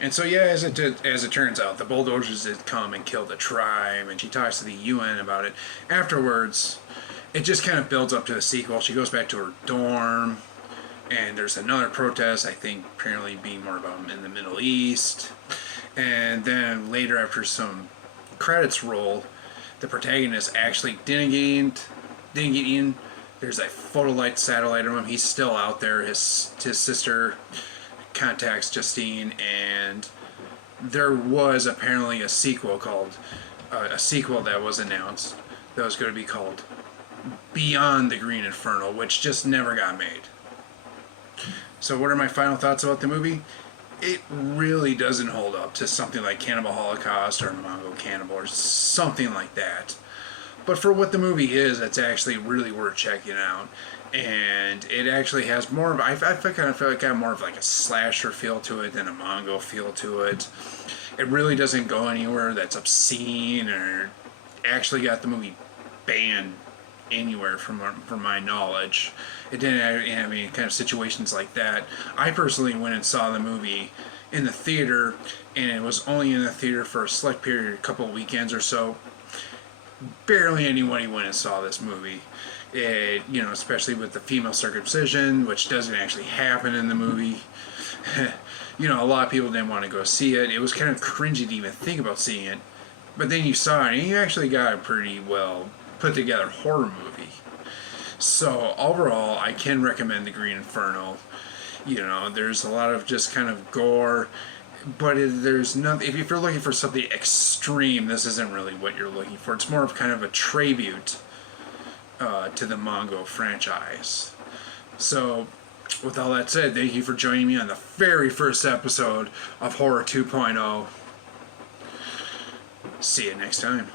And so, yeah, as it turns out, the bulldozers did come and kill the tribe, and she talks to the UN about it. Afterwards, it just kind of builds up to the sequel. She goes back to her dorm, and there's another protest, I think, apparently being more about in the Middle East. And then later, after some credits roll, the protagonist actually didn't get in. There's a photolite satellite of him. He's still out there. His sister contacts Justine, and there was apparently a sequel that was announced that was going to be called Beyond the Green Inferno, which just never got made. So what are my final thoughts about the movie? It really doesn't hold up to something like Cannibal Holocaust or Mongol Cannibal or something like that. But for what the movie is, it's actually really worth checking out. And it actually has more of, I kind of feel like it got more of like a slasher feel to it than a Mongol feel to it. It really doesn't go anywhere that's obscene or actually got the movie banned anywhere from my knowledge. It didn't have any kind of situations like that. I personally went and saw the movie in the theater, and it was only in the theater for a select period, a couple of weekends or so. Barely anybody went and saw this movie. Especially with the female circumcision, which doesn't actually happen in the movie. A lot of people didn't want to go see it. It was kind of cringy to even think about seeing it. But then you saw it, and you actually got a pretty well put together horror movie. So overall, I can recommend The Green Inferno. There's a lot of just kind of gore, but there's nothing. If you're looking for something extreme, this isn't really what you're looking for. It's more of kind of a tribute to the Mongo franchise. So, with all that said, thank you for joining me on the very first episode of Horror 2.0. See you next time.